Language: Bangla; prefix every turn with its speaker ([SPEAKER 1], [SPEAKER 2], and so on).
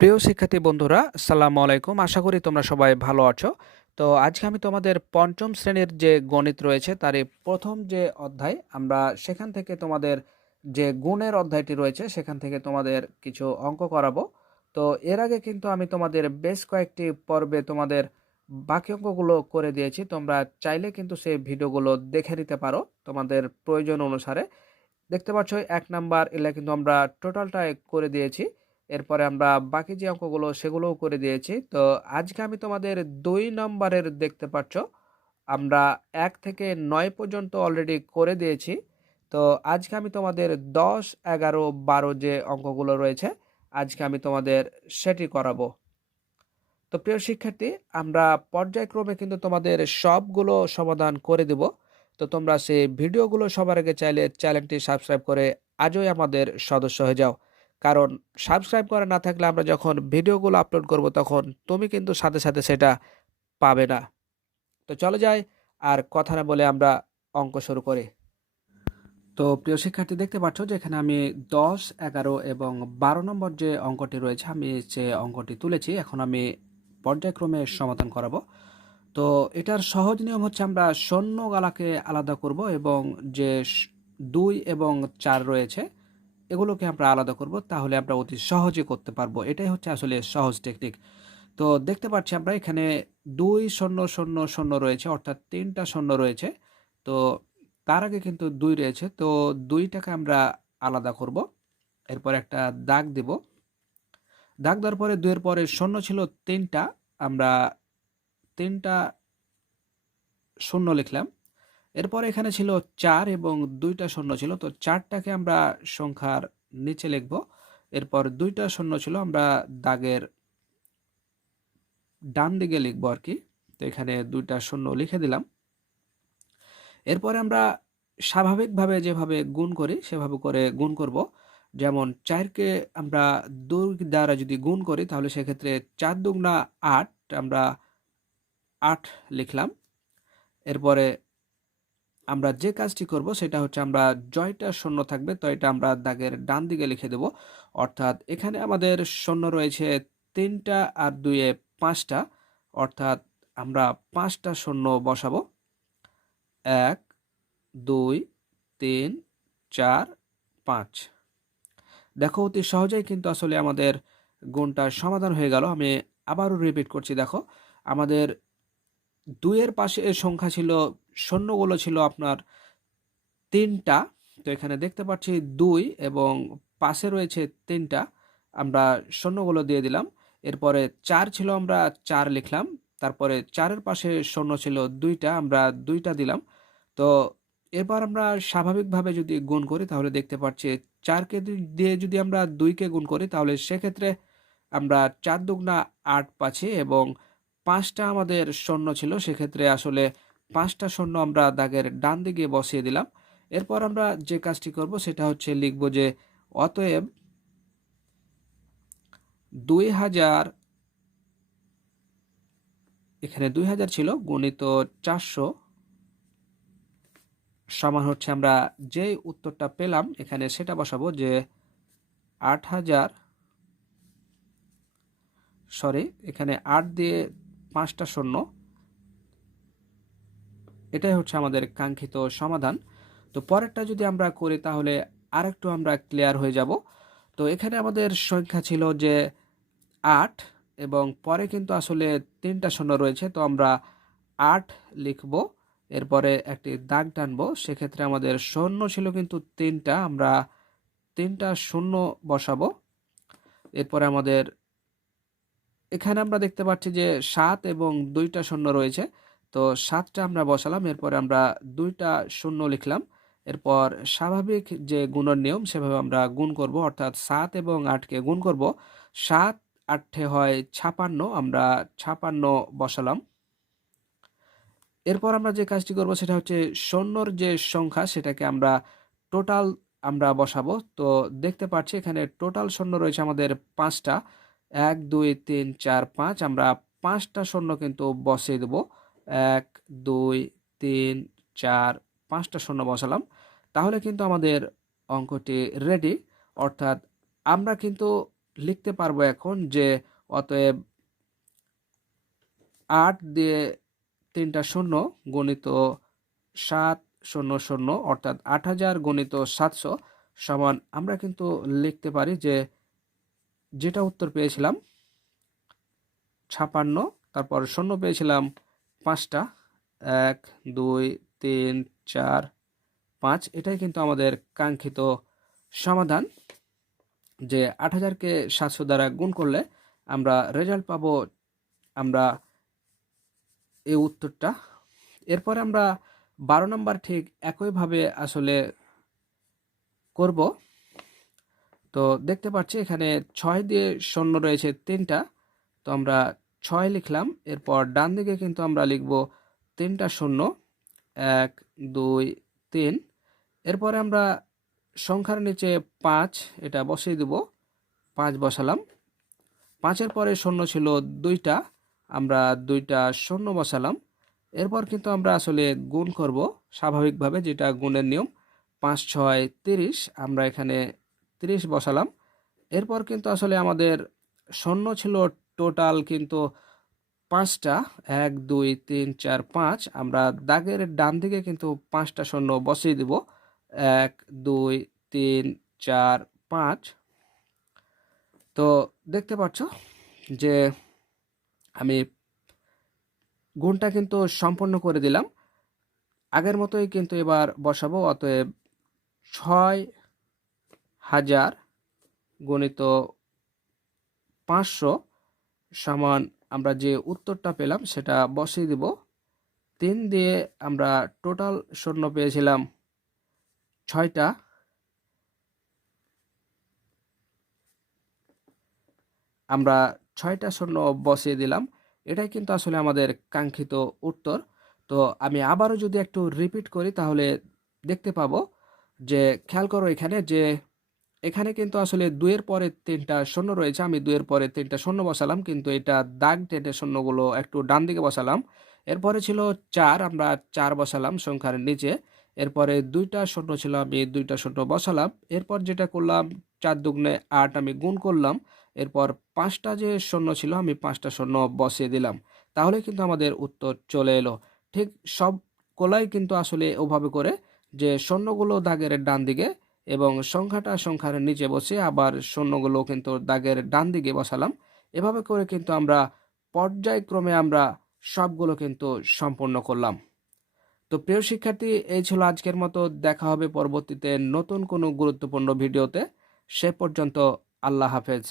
[SPEAKER 1] প্রিয় শিক্ষার্থী বন্ধুরা, আসসালামু আলাইকুম। আশা করি তোমরা সবাই ভালো আছো। তো আজকে আমি তোমাদের পঞ্চম শ্রেণির যে গণিত রয়েছে তার এই প্রথম যে অধ্যায়, আমরা সেখান থেকে তোমাদের যে গুণের অধ্যায়টি রয়েছে, সেখান থেকে তোমাদের কিছু অঙ্ক করাবো। তো এর আগে কিন্তু আমি তোমাদের বেশ কয়েকটি পর্বে তোমাদের বাকি অঙ্কগুলো করে দিয়েছি। তোমরা চাইলে কিন্তু সেই ভিডিওগুলো দেখে নিতে পারো তোমাদের প্রয়োজন অনুসারে। দেখতে পাচ্ছ, এক নাম্বার এলা কিন্তু আমরা টোটালটা করে দিয়েছি। এরপরে আমরা বাকি যে অঙ্কগুলো সেগুলোও করে দিয়েছি। তো আজকে আমি তোমাদের দুই নম্বরের দেখতে পাচ্ছ। আমরা এক থেকে নয় পর্যন্ত অলরেডি করে দিয়েছি। তো আজকে আমি তোমাদের দশ, এগারো, বারো যে অঙ্কগুলো রয়েছে, আজকে আমি তোমাদের সেটি করাবো। তো প্রিয় শিক্ষার্থী, আমরা পর্যায়ক্রমে কিন্তু তোমাদের সবগুলো সমাধান করে দেব। তো তোমরা সেই ভিডিওগুলো সবার আগে চাইলে চ্যানেলটি সাবস্ক্রাইব করে আজই আমাদের সদস্য হয়ে যাও। কারণ সাবস্ক্রাইব করা না থাকলে আমরা যখন ভিডিওগুলো আপলোড করব তখন তুমি কিন্তু সাথে সাথে সেটা পাবে না। তো চলে যাই, আর কথা না বলে আমরা অঙ্ক শুরু করি। তো প্রিয় শিক্ষার্থী, দেখতে পাচ্ছ যে এখানে আমি দশ, এগারো এবং বারো নম্বর যে অঙ্কটি রয়েছে, আমি সে অঙ্কটি তুলেছি, এখন আমি পর্যায়ক্রমে সমাধান করাবো। তো এটার সহজ নিয়ম হচ্ছে আমরা শূন্য গালাকে আলাদা করব এবং যে দুই এবং চার রয়েছে এগুলোকে আমরা আলাদা করব, তাহলে আমরা অতি সহজে করতে পারব। এটাই হচ্ছে আসলে সহজ টেকনিক তো দেখতে পাচ্ছি আমরা এখানে দুই শূন্য শূন্য শূন্য রয়েছে, অর্থাৎ তিনটা শূন্য রয়েছে। তো তার আগে কিন্তু দুই রয়েছে, তো দুইটাকে আমরা আলাদা করব। এরপর একটা দাগ দিব। দাগ দেওয়ার পরে দুইয়ের পরে শূন্য ছিল তিনটা, আমরা তিনটা শূন্য লিখলাম। এরপর এখানে ছিল চার এবং দুইটা শূন্য ছিল। তো চারটাকে আমরা সংখ্যার নিচে লিখব। এরপর দুইটা শূন্য ছিল, আমরা দাগের ডান দিকে লিখব আর কি। তো এখানে দুইটা শূন্য লিখে দিলাম। এরপরে আমরা স্বাভাবিকভাবে যেভাবে গুণ করি, সেভাবে করে গুণ করব। যেমন চারকে আমরা দুই দ্বারা যদি গুণ করি, তাহলে সেক্ষেত্রে চার দুগুণা আট, আমরা আট লিখলাম। এরপরে আমরা যে কাজটি করব সেটা হচ্ছে আমরা জয়টা শূন্য থাকবে, তো এটা আমরা দাগের ডান দিকে লিখে দেব। অর্থাৎ এখানে আমাদের শূন্য রয়েছে তিনটা আর দুইয়ে পাঁচটা। অর্থাৎ আমরা পাঁচটা শূন্য বসাবো। এক, দুই, তিন, চার, পাঁচ। দেখো অতি সহজেই কিন্তু আসলে আমাদের গুণটা সমাধান হয়ে গেল। আমি আবারও রিপিট করছি, দেখো। আমাদের দুইয়ের পাশে সংখ্যা ছিল শূন্যগুলো ছিল আপনার তিনটা। তো এখানে দেখতে পাচ্ছি দুই এবং পাশে রয়েছে তিনটা। আমরা সৈন্যগুলো দিয়ে দিলাম। এরপরে চার ছিল আমরা চার লিখলাম। তারপরে চারের পাশে শূন্য ছিল দুইটা, আমরা দুইটা দিলাম। তো এবার আমরা স্বাভাবিকভাবে যদি গুণ করি, তাহলে দেখতে পাচ্ছি চারকে দিয়ে যদি আমরা দুইকে গুণ করি, তাহলে সেক্ষেত্রে আমরা চার দুগুণা আট পাচ্ছি এবং পাঁচটা আমাদের শূন্য ছিল। সেক্ষেত্রে আসলে পাঁচটা শূন্য আমরা দাগের ডান দিকে বসিয়ে দিলাম। এরপর আমরা যে কাজটি করব সেটা হচ্ছে লিখব যে, অতএব দুই হাজার, এখানে দুই হাজার ছিল, গণিত চারশো সমান হচ্ছে আমরা যে উত্তরটা পেলাম এখানে সেটা বসাবো যে আট হাজার, সরি, এখানে আট দিয়ে পাঁচটা শূন্য এটাই হচ্ছে আমাদের কাঙ্ক্ষিত সমাধান। তো পরেরটা যদি আমরা করি, তাহলে আরেকটু আমরা ক্লিয়ার হয়ে যাব। তো এখানে আমাদের সংখ্যা ছিল যে আট এবং পরে কিন্তু আসলে তিনটা শূন্য রয়েছে। তো আমরা আট লিখব, এরপরে একটি দাগ টানবো। সেক্ষেত্রে আমাদের শূন্য ছিল কিন্তু তিনটা। আমরা তিনটা শূন্য বসাবো। এরপরে আমাদের, এখানে আমরা দেখতে পাচ্ছি যে সাত এবং দুইটা শূন্য রয়েছে। তো সাতটা আমরা বসালাম, এরপরে আমরা দুইটা শূন্য লিখলাম। এরপর স্বাভাবিক যে গুণের নিয়ম, সেভাবে আমরা গুণ করব, অর্থাৎ সাত এবং আটকে গুণ করব। সাত আটে হয় ছাপান্ন, আমরা ছাপান্ন বসালাম। এরপর আমরা যে কাজটি করব, সেটা হচ্ছে শূন্যর যে সংখ্যা, সেটাকে আমরা টোটাল আমরা বসাবো। তো দেখতে পাচ্ছি এখানে টোটাল শূন্য রয়েছে আমাদের পাঁচটা। এক, দুই, তিন, চার, পাঁচ, আমরা পাঁচটা শূন্য কিন্তু বসিয়ে দেবো। এক, দুই, তিন, চার, পাঁচটা শূন্য বসালাম। তাহলে কিন্তু আমাদের অঙ্কটি রেডি অর্থাৎ আমরা কিন্তু লিখতে পারব এখন যে অতএব আট দিয়ে তিনটা শূন্য গণিত সাত, শূন্য শূন্য, অর্থাৎ আট হাজার গণিত সাতশো সমান আমরা কিন্তু লিখতে পারি যে যেটা উত্তর পেয়েছিলাম ছাপান্ন, তারপর শূন্য পেয়েছিলাম পাঁচটা, এক, দুই, তিন, চার, পাঁচ, এটাই কিন্তু আমাদের কাঙ্ক্ষিত সমাধান। যে আট হাজারকে সাতশো দ্বারা গুণ করলে আমরা রেজাল্ট পাবো, আমরা এই উত্তরটা। এরপরে আমরা বারো নম্বর ঠিক একইভাবে আসলে করব। তো দেখতে পাচ্ছি এখানে ছয় দিয়ে শূন্য রয়েছে তিনটা। তো আমরা ছয় লিখলাম, এরপর ডান দিকে কিন্তু আমরা লিখব তিনটা শূন্য, এক, দুই, তিন। এরপরে আমরা সংখ্যার নিচে পাঁচ, এটা বসিয়ে দেব, পাঁচ বসালাম। পাঁচের পরে শূন্য ছিল দুইটা, আমরা দুইটা শূন্য বসালাম। এরপর কিন্তু আমরা আসলে গুণ করব স্বাভাবিকভাবে, যেটা গুণের নিয়ম, পাঁচ, ছয়, তিরিশ, আমরা এখানে তিরিশ বসালাম। এরপর কিন্তু আসলে আমাদের শূন্য ছিল টোটাল কিন্তু পাঁচটা, এক, দুই, তিন, চার, পাঁচ। আমরা দাগের ডান দিকে কিন্তু পাঁচটা শূন্য বসিয়ে দিব। এক, দুই, তিন, চার, পাঁচ। তো দেখতে পাচ্ছ যে আমি গুণটা কিন্তু সম্পন্ন করে দিলাম। আগের মতোই কিন্তু এবার বসাবো, অতএব ছয় হাজার গণিত পাঁচশো। সমান আমরা যে উত্তরটা পেলাম সেটা বসিয়ে দিব। তিন দিয়ে আমরা টোটাল শূন্য পেয়েছিলাম ছয়টা। আমরা ছয়টা শূন্য বসিয়ে দিলাম। এটাই কিন্তু আসলে আমাদের কাঙ্ক্ষিত উত্তর। তো আমি আবারও যদি একটু রিপিট করি তাহলে দেখতে পাবো যে, খেয়াল করো এখানে যে এখানে কিন্তু আসলে দুইয়ের পরে তিনটা শূন্য রয়েছে। আমি দুয়ের পরে তিনটা শূন্য বসালাম, কিন্তু এটা দাগ টেনে শূন্যগুলো একটু ডান দিকে বসালাম। এরপরে ছিল চার, আমরা চার বসালাম সংখ্যার নিচে। এরপরে দুইটা শূন্য ছিল, আমি দুইটা শূন্য বসালাম। এরপর যেটা করলাম, চার দুগুণে আট আমি গুণ করলাম। এরপর পাঁচটা যে শূন্য ছিল, আমি পাঁচটা শূন্য বসিয়ে দিলাম। তাহলে কিন্তু আমাদের উত্তর চলে এলো। ঠিক সব কোলাই কিন্তু আসলে ওভাবে করে যে শূন্যগুলো দাগের ডান দিকে এবং সংখ্যাটা সংখ্যার নিচে বসে আবার শূন্যগুলো কিন্তু দাগের ডান দিকে বসালাম। এভাবে করে কিন্তু আমরা পর্যায়ক্রমে আমরা সবগুলো কিন্তু সম্পূর্ণ করলাম। তো প্রিয় শিক্ষার্থী, এই ছিল আজকের মতো। দেখা হবে পরবর্তীতে নতুন কোনো গুরুত্বপূর্ণ ভিডিওতে। সে পর্যন্ত আল্লাহ হাফেজ।